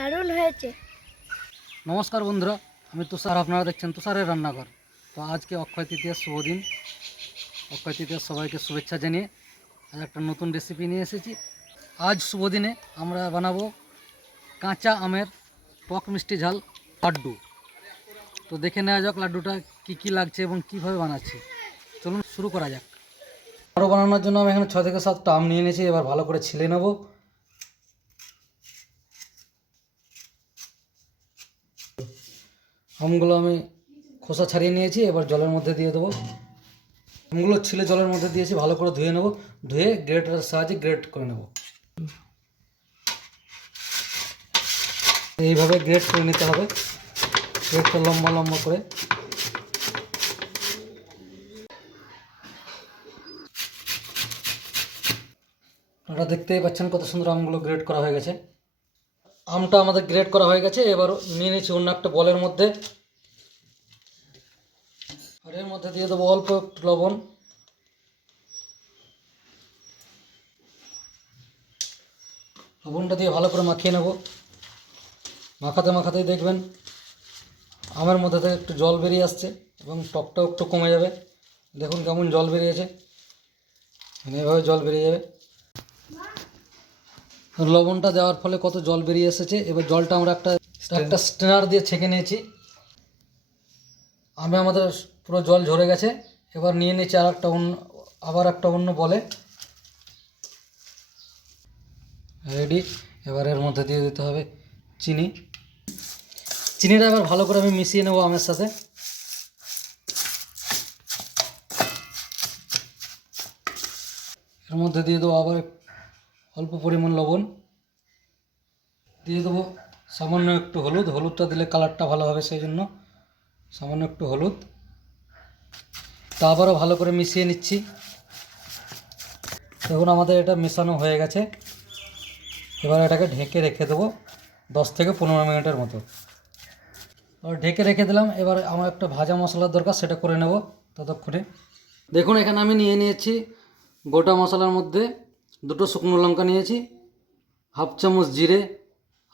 দারুণ হয়েছে। নমস্কার বন্ধুরা, আমি তুষার, আপনারা দেখছেন তুষারের রান্নাঘর। তো আজকে অক্ষয় তৃতীয়ার শুভ দিন। অক্ষয় তৃতীয়ার সবাইকে শুভেচ্ছা জানিয়ে আজ একটা নতুন রেসিপি নিয়ে এসেছি। আজ শুভ দিনে আমরা বানাবো কাঁচা আমের টক মিষ্টি ঝাল লাড্ডু। তো দেখে নেওয়া যাক লাড্ডুটা কি কি লাগছে এবং কীভাবে বানাচ্ছি। চলুন শুরু করা যাক। আরও বানানোর জন্য আমি এখানে ছ থেকে সাতটা আম নিয়ে নিয়েছি এবার ভালো করে ছিলে নেব। আমগুলো আমি খোসা ছাড়িয়ে নিয়েছি, এবার জলের মধ্যে দিয়ে দেবো। আমগুলো ছিলে জলের মধ্যে দিয়েছি, ভালো করে ধুয়ে নেব। ধুয়ে গ্রেটারের সাহায্যে গ্রেট করে নেব। এইভাবে গ্রেট করে নিতে হবে। গ্রেটটা লম্বা লম্বা করে। আপনারা দেখতেই পাচ্ছেন কত সুন্দর আমগুলো গ্রেট করা হয়ে গেছে। আমটা আমাদের গ্রেড করা হয়ে গেছে, এবার নিয়ে নিচ্ছি অন্য একটা বলের মধ্যে। আর এর মধ্যে দিয়ে দেবো অল্প একটু লবণ। লবণটা দিয়ে ভালো করে মাখিয়ে নেব। মাখাতে মাখাতেই দেখবেন আমের মধ্যে থেকে একটু জল বেরিয়ে আসছে এবং টকটাও একটু কমে যাবে। দেখুন কেমন জল বেরিয়েছে। মানে এভাবে জল বেরিয়ে যাবে। লবণটা দেওয়ার ফলে কত জল বেরিয়ে এসেছে। এবার জলটা আমরা একটা একটা স্ট্রেনার দিয়ে ছেঁকে নিয়েছি। আমি আমাদের পুরো জল ঝরে গেছে। এবার নিয়ে নিয়েছি আর একটা অন্য আবার একটা অন্য বলে। রেডি এবার এর মধ্যে দিয়ে দিতে হবে চিনি। চিনিটা এবার ভালো করে আমি মিশিয়ে নেব আমের সাথে। এর মধ্যে দিয়ে দেবো আবার অল্প পরিমাণ লবণ। দিয়ে দেবো সামান্য একটু হলুদ। হলুদটা দিলে কালারটা ভালো হবে সেই জন্য সামান্য একটু হলুদ। তা আবারও ভালো করে মিশিয়ে নিচ্ছি। দেখুন আমাদের এটা মেশানো হয়ে গেছে। এবার এটাকে ঢেকে রেখে দেবো দশ থেকে পনেরো মিনিটের মতো। ঢেকে রেখে দিলাম। এবার আমার একটা ভাজা মশলার দরকার, সেটা করে নেব ততক্ষণে। দেখুন এখানে আমি নিয়ে নিয়েছি গোটা মশলার মধ্যে দুটো শুকনো লঙ্কা নিয়েছি, হাফ চামচ জিরে,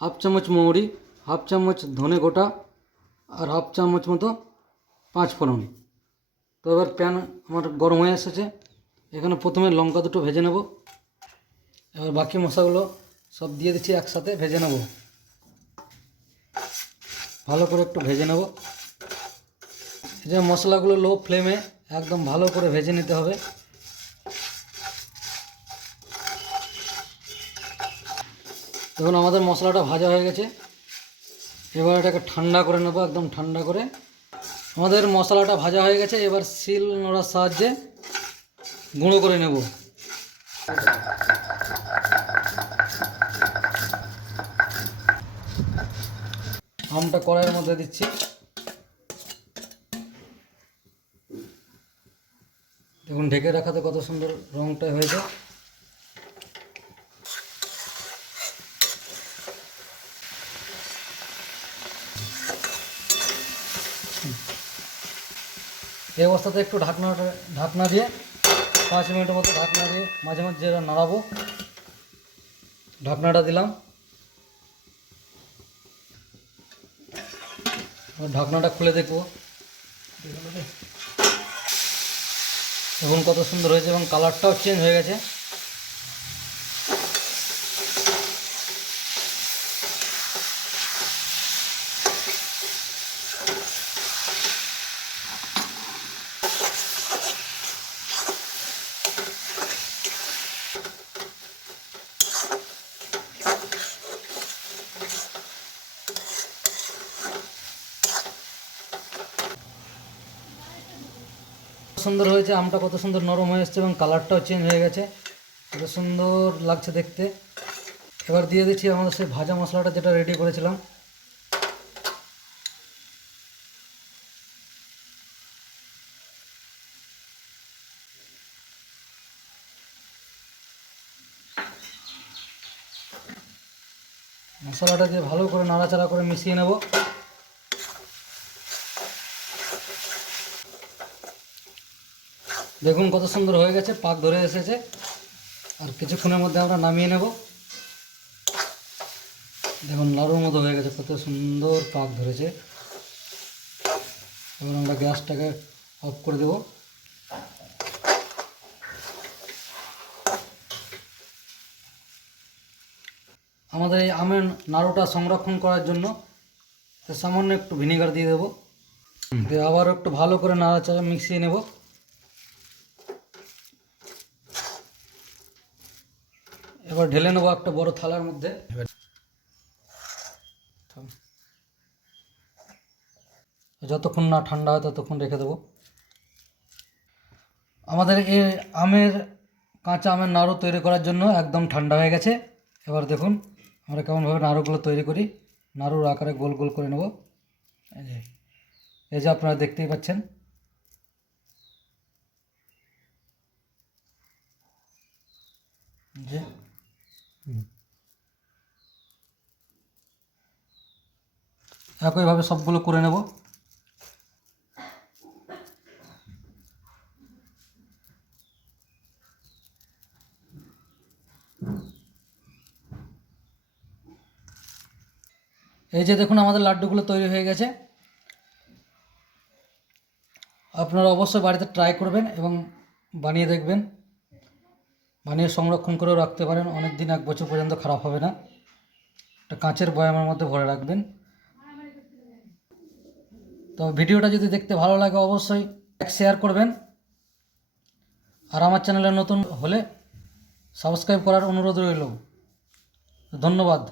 হাফ চামচ মৌরি, হাফ চামচ ধনে গোটা আর হাফ চামচ মতো পাঁচ ফোড়ন। তো এবার প্যান আমার গরম হয়ে এসেছে, এখানে প্রথমে লঙ্কা দুটো ভেজে নেব। এবার বাকি মশলাগুলো সব দিয়ে দিচ্ছি একসাথে ভেজে নেব। ভালো করে একটু ভেজে নেব। যে মশলাগুলো লো ফ্লেমে একদম ভালো করে ভেজে নিতে হবে। দেখুন, আমাদের মশলাটা ভাজা হয়ে গেছে। এবার এটাকে ঠান্ডা করে নেব, একদম ঠান্ডা করে। আমাদের মশলাটা ভাজা হয়ে গেছে, এবার শিল নোড়ার সাহায্যে গুঁড়ো করে নেব। আমটা কড়াইয়ের মধ্যে দিচ্ছি। দেখুন, ঢেকে রাখাতে কত সুন্দর রংটা হয়েছে। এই অবস্থাতে একটু ঢাকনাটা ঢাকনা দিয়ে, পাঁচ মিনিটের মতো ঢাকনা দিয়ে মাঝে মাঝে যেটা নাড়াবো, ঢাকনাটা দিলাম। ঢাকনাটা খুলে দেখব। এখন কত সুন্দর হয়েছে এবং কালারটাও চেঞ্জ হয়ে গেছে। সুন্দর হয়েছে, আমটা কত সুন্দর নরম হয়ে এসছে এবং কালারটাও চেঞ্জ হয়ে গেছে। কত সুন্দর লাগছে দেখতে। এবার দিয়ে দিচ্ছি আমাদের সেই ভাজা মশলাটা যেটা রেডি করেছিলাম। মশলাটা দিয়ে ভালো করে নাড়াচাড়া করে মিশিয়ে নেব। দেখুন কত সুন্দর হয়ে গেছে, পাক ধরে এসেছে। আর কিছুক্ষণের মধ্যে আমরা নামিয়ে নেব। দেখুন, লাড়ুর মতো হয়ে গেছে, কত সুন্দর পাক ধরেছে। এবার আমরা গ্যাসটাকে অফ করে দেব। আমাদের এই আমের নাড়ুটা সংরক্ষণ করার জন্য সামান্য একটু ভিনেগার দিয়ে দেবো। দিয়ে আবার একটু ভালো করে নাড়াচাড়া মিশিয়ে নেব। এবার ঢেলে নেব একটা বড় থালার মধ্যে। যতক্ষণ না ঠান্ডা হয় ততক্ষণ রেখে দেবো। আমাদের এই আমের, কাঁচা আমের নাড়ু তৈরি করার জন্য একদম ঠান্ডা হয়ে গেছে। এবার দেখুন, আমরা কেমনভাবে নাড়ুগুলো তৈরি করি। নাড়ুর আকারে গোল গোল করে নেব। এই যে আপনারা দেখতেই পাচ্ছেন। যে। একইভাবে সবগুলো করে নেব। এই যে দেখুন আমাদের লাড্ডুগুলো তৈরি হয়ে গেছে। আপনারা অবশ্যই বাড়িতে ট্রাই করবেন এবং বানিয়ে দেখবেন। বানিয়ে সংরক্ষণ করেও রাখতে পারেন। অনেক দিন এক বছর পর্যন্ত খারাপ হবে না। একটা কাঁচের বয়ামের মধ্যে ভরে রাখবেন। তো ভিডিওটা যদি দেখতে ভালো লাগে অবশ্যই এক শেয়ার করবেন। আর আমার চ্যানেলে নতুন হলে সাবস্ক্রাইব করার অনুরোধ রইল। ধন্যবাদ।